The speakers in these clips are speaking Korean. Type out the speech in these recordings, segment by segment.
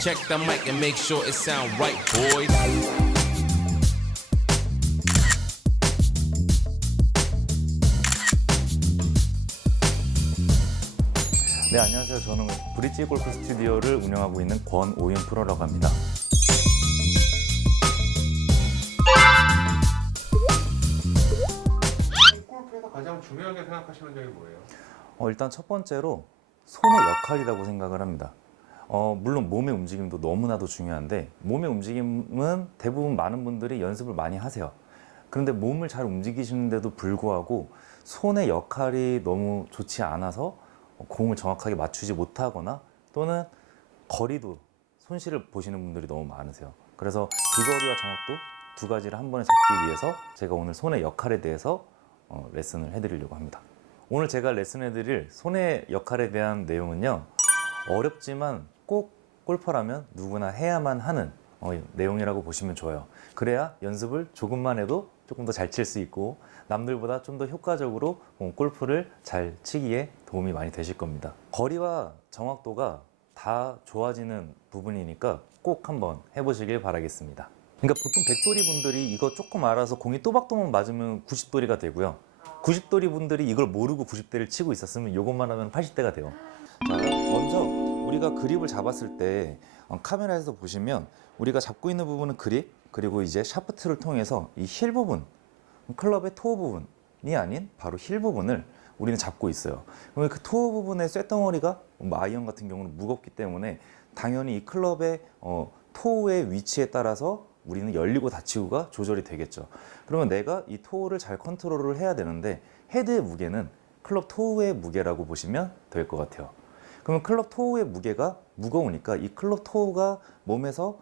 Check the mic and make sure it sound right, boys. 네, 안녕하세요. 저는 브릿지 골프 스튜디오를 운영하고 있는 권오윤 프로라고 합니다. 골프에서 가장 중요하게 생각하시는 점이 뭐예요? 일단 첫 번째로 손의 역할이라고 생각을 합니다. 물론 몸의 움직임도 너무나도 중요한데 몸의 움직임은 대부분 많은 분들이 연습을 많이 하세요. 그런데 몸을 잘 움직이시는데도 불구하고 손의 역할이 너무 좋지 않아서 공을 정확하게 맞추지 못하거나 또는 거리도 손실을 보시는 분들이 너무 많으세요. 그래서 비거리와 정확도 두 가지를 한 번에 잡기 위해서 제가 오늘 손의 역할에 대해서 레슨을 해드리려고 합니다. 오늘 제가 레슨해드릴 손의 역할에 대한 내용은요, 어렵지만 꼭 골퍼라면 누구나 해야만 하는 내용이라고 보시면 좋아요. 그래야 연습을 조금만 해도 조금 더 잘 칠 수 있고 남들보다 좀 더 효과적으로 골프를 잘 치기에 도움이 많이 되실 겁니다. 거리와 정확도가 다 좋아지는 부분이니까 꼭 한번 해보시길 바라겠습니다. 그러니까 보통 100도리 분들이 이거 조금 알아서 공이 또박또박 맞으면 90도리가 되고요. 90도리 분들이 이걸 모르고 90대를 치고 있었으면 이것만 하면 80대가 돼요. 자, 먼저 우리가 그립을 잡았을 때 카메라에서 보시면 우리가 잡고 있는 부분은 그립, 그리고 이제 샤프트를 통해서 이 힐 부분, 클럽의 토어 부분이 아닌 바로 힐 부분을 우리는 잡고 있어요. 그러면 그 토어 부분의 쇳덩어리가 아이언 같은 경우는 무겁기 때문에 당연히 이 클럽의 토어의 위치에 따라서 우리는 열리고 닫히고가 조절이 되겠죠. 그러면 내가 이 토어를 잘 컨트롤을 해야 되는데 헤드의 무게는 클럽 토어의 무게라고 보시면 될 것 같아요. 그러면 클럽 토어의 무게가 무거우니까 이 클럽 토어가 몸에서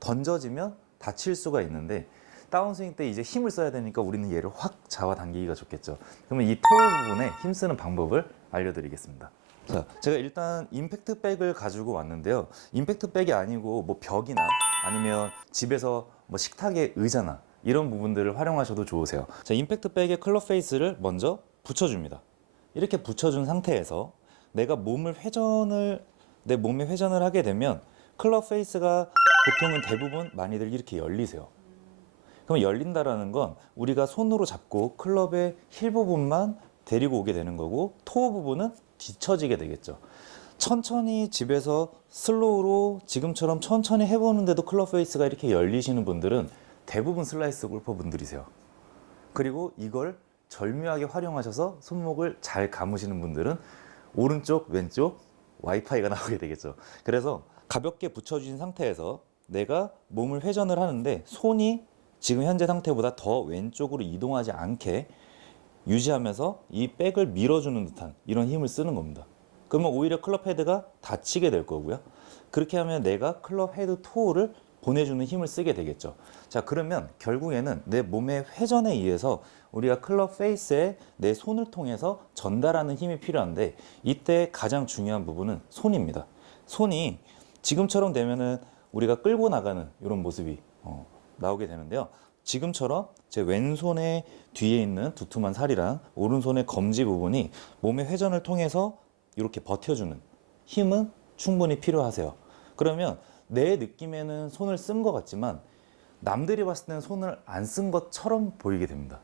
던져지면 다칠 수가 있는데 다운스윙 때 이제 힘을 써야 되니까 우리는 얘를 확 잡아당기기가 좋겠죠. 그러면 이 토어 부분에 힘쓰는 방법을 알려드리겠습니다. 자, 제가 일단 임팩트 백을 가지고 왔는데요. 임팩트 백이 아니고 뭐 벽이나 아니면 집에서 뭐 식탁의 의자나 이런 부분들을 활용하셔도 좋으세요. 자, 임팩트 백에 클럽 페이스를 먼저 붙여줍니다. 이렇게 붙여준 상태에서 내가 내 몸의 회전을 하게 되면 클럽 페이스가 보통은 대부분 많이들 이렇게 열리세요. 그럼 열린다라는 건 우리가 손으로 잡고 클럽의 힐 부분만 데리고 오게 되는 거고 토어 부분은 뒤처지게 되겠죠. 천천히 집에서 슬로우로 지금처럼 천천히 해보는데도 클럽 페이스가 이렇게 열리시는 분들은 대부분 슬라이스 골퍼 분들이세요. 그리고 이걸 절묘하게 활용하셔서 손목을 잘 감으시는 분들은 오른쪽 왼쪽 와이파이가 나오게 되겠죠. 그래서 가볍게 붙여주신 상태에서 내가 몸을 회전을 하는데 손이 지금 현재 상태보다 더 왼쪽으로 이동하지 않게 유지하면서 이 백을 밀어주는 듯한 이런 힘을 쓰는 겁니다. 그러면 오히려 클럽 헤드가 다치게 될 거고요. 그렇게 하면 내가 클럽 헤드 토어를 보내주는 힘을 쓰게 되겠죠. 자, 그러면 결국에는 내 몸의 회전에 의해서 우리가 클럽 페이스에 내 손을 통해서 전달하는 힘이 필요한데 이때 가장 중요한 부분은 손입니다. 손이 지금처럼 되면은 우리가 끌고 나가는 이런 모습이 나오게 되는데요. 지금처럼 제 왼손의 뒤에 있는 두툼한 살이랑 오른손의 검지 부분이 몸의 회전을 통해서 이렇게 버텨주는 힘은 충분히 필요하세요. 그러면 내 느낌에는 손을 쓴 것 같지만 남들이 봤을 때는 손을 안 쓴 것처럼 보이게 됩니다.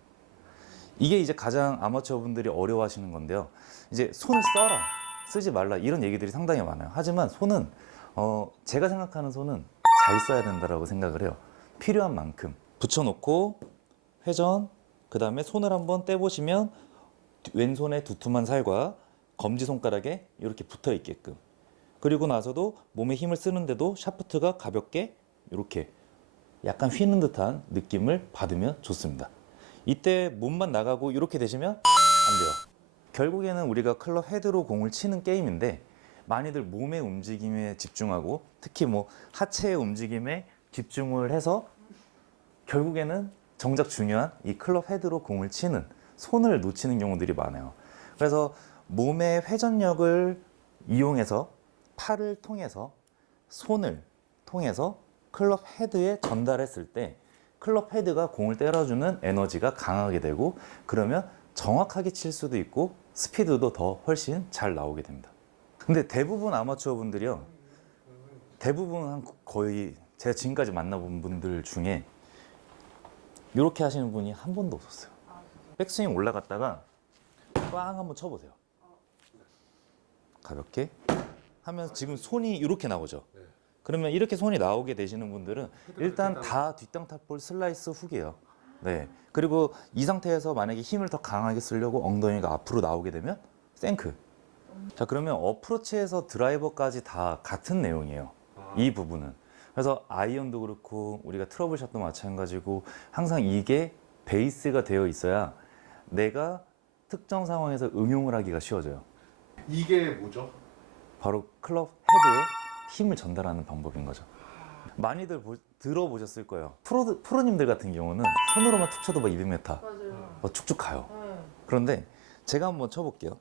이게 이제 가장 아마추어 분들이 어려워하시는 건데요. 이제 손을 써라, 쓰지 말라 이런 얘기들이 상당히 많아요. 하지만 손은 제가 생각하는 손은 잘 써야 된다고 생각을 해요. 필요한 만큼 붙여놓고 회전, 그 다음에 손을 한번 떼보시면 왼손의 두툼한 살과 검지손가락에 이렇게 붙어 있게끔, 그리고 나서도 몸에 힘을 쓰는데도 샤프트가 가볍게 이렇게 약간 휘는 듯한 느낌을 받으면 좋습니다. 이때 몸만 나가고 이렇게 되시면 안 돼요. 결국에는 우리가 클럽 헤드로 공을 치는 게임인데 많이들 몸의 움직임에 집중하고 특히 뭐 하체의 움직임에 집중을 해서 결국에는 정작 중요한 이 클럽 헤드로 공을 치는 손을 놓치는 경우들이 많아요. 그래서 몸의 회전력을 이용해서 팔을 통해서 손을 통해서 클럽 헤드에 전달했을 때 클럽 헤드가 공을 때려주는 에너지가 강하게 되고 그러면 정확하게 칠 수도 있고 스피드도 더 훨씬 잘 나오게 됩니다. 근데 대부분 아마추어 분들이요, 대부분 거의 제가 지금까지 만나본 분들 중에 이렇게 하시는 분이 한 번도 없었어요. 백스윙 올라갔다가 빵 한번 쳐보세요. 가볍게 하면서 지금 손이 이렇게 나오죠. 네. 그러면 이렇게 손이 나오게 되시는 분들은 일단 다 뒷땅 탑볼 슬라이스 훅이에요. 네. 그리고 이 상태에서 만약에 힘을 더 강하게 쓰려고 엉덩이가 앞으로 나오게 되면 생크. 자, 그러면 어프로치에서 드라이버까지 다 같은 내용이에요. 이 부분은. 그래서 아이언도 그렇고 우리가 트러블샷도 마찬가지고 항상 이게 베이스가 되어 있어야 내가 특정 상황에서 응용을 하기가 쉬워져요. 이게 뭐죠? 바로 클럽 헤드에 힘을 전달하는 방법인 거죠. 많이들 들어보셨을 거예요. 프로님들 같은 경우는 손으로만 툭 쳐도 막 200m 맞아요. 막 쭉쭉 가요. 네. 그런데 제가 한번 쳐볼게요.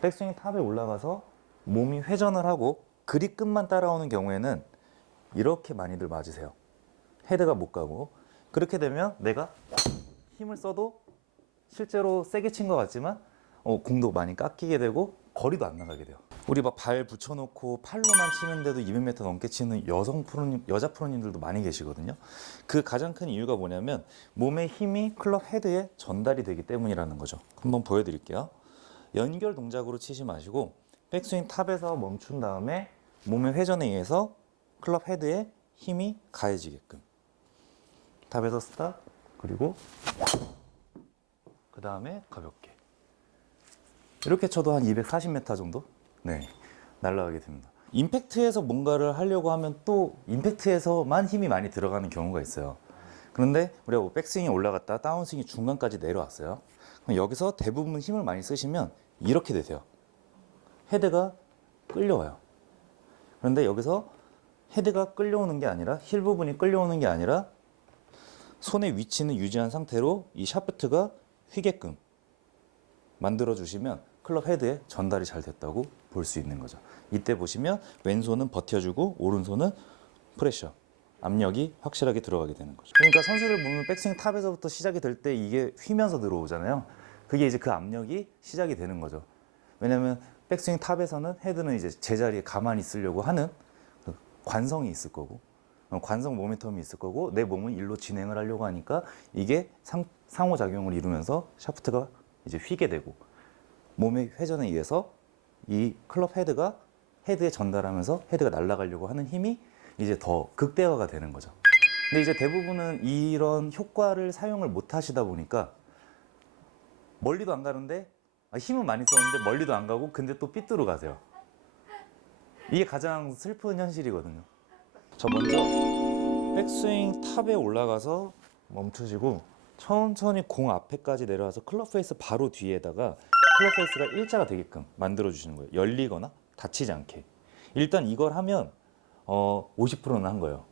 백스윙 탑에 올라가서 몸이 회전을 하고 그립 끝만 따라오는 경우에는 이렇게 많이들 맞으세요. 헤드가 못 가고. 그렇게 되면 내가 힘을 써도 실제로 세게 친 것 같지만 공도 많이 깎이게 되고 거리도 안 나가게 돼요. 우리 막 발 붙여놓고 팔로만 치는데도 200m 넘게 치는 여자 프로님들도 많이 계시거든요. 그 가장 큰 이유가 뭐냐면 몸의 힘이 클럽 헤드에 전달이 되기 때문이라는 거죠. 한번 보여드릴게요. 연결 동작으로 치지 마시고 백스윙 탑에서 멈춘 다음에 몸의 회전에 의해서 클럽 헤드에 힘이 가해지게끔. 탑에서 스탑, 그리고 그 다음에 가볍게. 이렇게 쳐도 한 240m 정도? 네, 날아가게 됩니다. 임팩트에서 뭔가를 하려고 하면 또 임팩트에서만 힘이 많이 들어가는 경우가 있어요. 그런데 우리가 뭐 백스윙이 올라갔다 다운스윙이 중간까지 내려왔어요. 그럼 여기서 대부분 힘을 많이 쓰시면 이렇게 되세요. 헤드가 끌려와요. 그런데 여기서 헤드가 끌려오는 게 아니라 힐 부분이 끌려오는 게 아니라 손의 위치는 유지한 상태로 이 샤프트가 휘게끔 만들어 주시면 클럽 헤드에 전달이 잘 됐다고 볼 수 있는 거죠. 이때 보시면 왼손은 버텨주고 오른손은 프레셔, 압력이 확실하게 들어가게 되는 거죠. 그러니까 선수들 보면 백스윙 탑에서부터 시작이 될 때 이게 휘면서 들어오잖아요. 그게 이제 그 압력이 시작이 되는 거죠. 왜냐하면 백스윙 탑에서는 헤드는 이제 제자리에 가만히 있으려고 하는 그 관성이 있을 거고, 관성 모멘텀이 있을 거고, 내 몸은 일로 진행을 하려고 하니까 이게 상호작용을 이루면서 샤프트가 이제 휘게 되고, 몸의 회전에 의해서 이 클럽 헤드가 헤드에 전달하면서 헤드가 날아가려고 하는 힘이 이제 더 극대화가 되는 거죠. 근데 이제 대부분은 이런 효과를 사용을 못 하시다 보니까 멀리도 안 가는데 힘은 많이 썼는데 멀리도 안 가고 근데 또 삐뚤어 가세요. 이게 가장 슬픈 현실이거든요. 자, 먼저 백스윙 탑에 올라가서 멈추시고 천천히 공 앞에까지 내려와서 클럽 페이스 바로 뒤에다가 클럽 페이스가 일자가 되게끔 만들어 주시는 거예요. 열리거나 닫히지 않게. 일단 이걸 하면 50%는 한 거예요.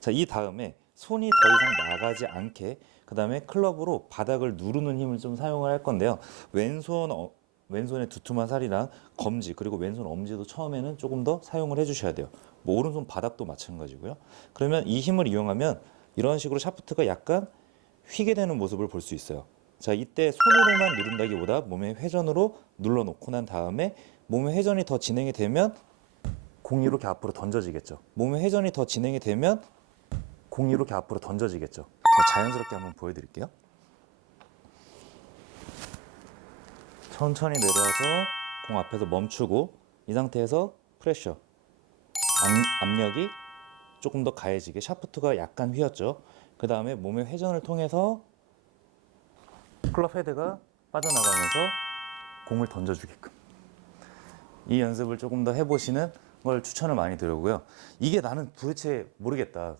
자, 이 다음에 손이 더 이상 나가지 않게 그 다음에 클럽으로 바닥을 누르는 힘을 좀 사용을 할 건데요. 왼손의 두툼한 살이랑 검지 그리고 왼손 엄지도 처음에는 조금 더 사용을 해주셔야 돼요. 뭐 오른손 바닥도 마찬가지고요. 그러면 이 힘을 이용하면 이런 식으로 샤프트가 약간 휘게 되는 모습을 볼 수 있어요. 자, 이때 손으로만 누른다기보다 몸의 회전으로 눌러놓고 난 다음에 몸의 회전이 더 진행이 되면 공이 이렇게 앞으로 던져지겠죠. 몸의 회전이 더 진행이 되면 공이 이렇게 앞으로 던져지겠죠. 자, 자연스럽게 한번 보여드릴게요. 천천히 내려와서 공 앞에서 멈추고 이 상태에서 프레셔, 압력이 조금 더 가해지게 샤프트가 약간 휘었죠. 그 다음에 몸의 회전을 통해서 클럽 헤드가 빠져나가면서 공을 던져주게끔. 이 연습을 조금 더 해보시는 걸 추천을 많이 드리고요. 이게 나는 도대체 모르겠다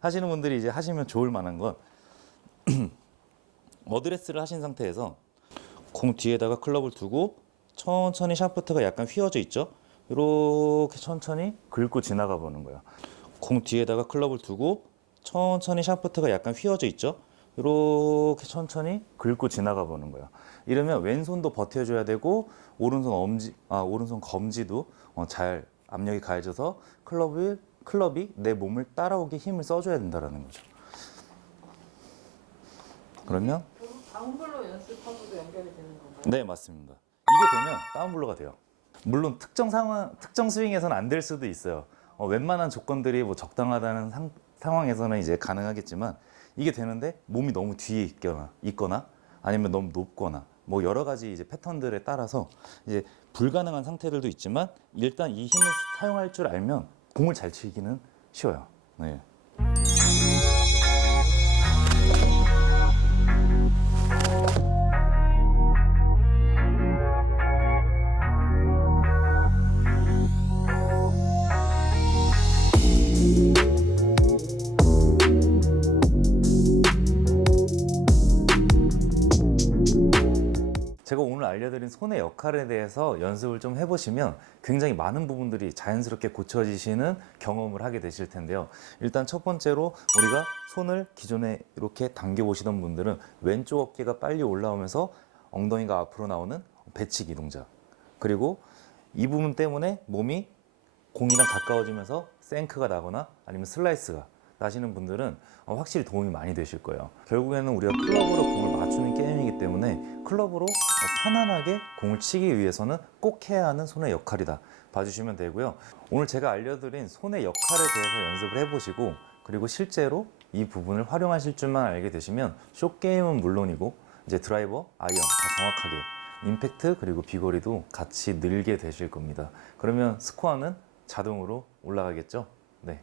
하시는 분들이 이제 하시면 좋을 만한 건 어드레스를 하신 상태에서 공 뒤에다가 클럽을 두고 천천히 샤프트가 약간 휘어져 있죠. 이렇게 천천히 긁고 지나가 보는 거예요. 공 뒤에다가 클럽을 두고 천천히 샤프트가 약간 휘어져 있죠. 이렇게 천천히 긁고 지나가 보는 거예요. 이러면 왼손도 버텨줘야 되고 오른손 검지도 잘 압력이 가해져서 클럽이 내 몸을 따라오게 힘을 써줘야 된다는 거죠. 그러면 다운블로 연습하고도 연결이 되는 건가요? 네, 맞습니다. 이게 되면 다운블로가 돼요. 물론 특정 상황, 특정 스윙에서는 안 될 수도 있어요. 웬만한 조건들이 뭐 적당하다는 상황에서는 이제 가능하겠지만 이게 되는데 몸이 너무 뒤에 있거나 아니면 너무 높거나 뭐 여러 가지 이제 패턴들에 따라서 이제 불가능한 상태들도 있지만 일단 이 힘을 사용할 줄 알면 공을 잘 치기는 쉬워요. 네. 제가 오늘 알려드린 손의 역할에 대해서 연습을 좀 해보시면 굉장히 많은 부분들이 자연스럽게 고쳐지시는 경험을 하게 되실 텐데요. 일단 첫 번째로 우리가 손을 기존에 이렇게 당겨보시던 분들은 왼쪽 어깨가 빨리 올라오면서 엉덩이가 앞으로 나오는 배치기 동작, 그리고 이 부분 때문에 몸이 공이랑 가까워지면서 생크가 나거나 아니면 슬라이스가 나시는 분들은 확실히 도움이 많이 되실 거예요. 결국에는 우리가 클럽으로 공을 맞추는 게임이기 때문에 클럽으로 편안하게 공을 치기 위해서는 꼭 해야 하는 손의 역할이다 봐주시면 되고요. 오늘 제가 알려드린 손의 역할에 대해서 연습을 해보시고 그리고 실제로 이 부분을 활용하실 줄만 알게 되시면 숏게임은 물론이고 이제 드라이버, 아이언 다 정확하게 임팩트 그리고 비거리도 같이 늘게 되실 겁니다. 그러면 스코어는 자동으로 올라가겠죠? 네.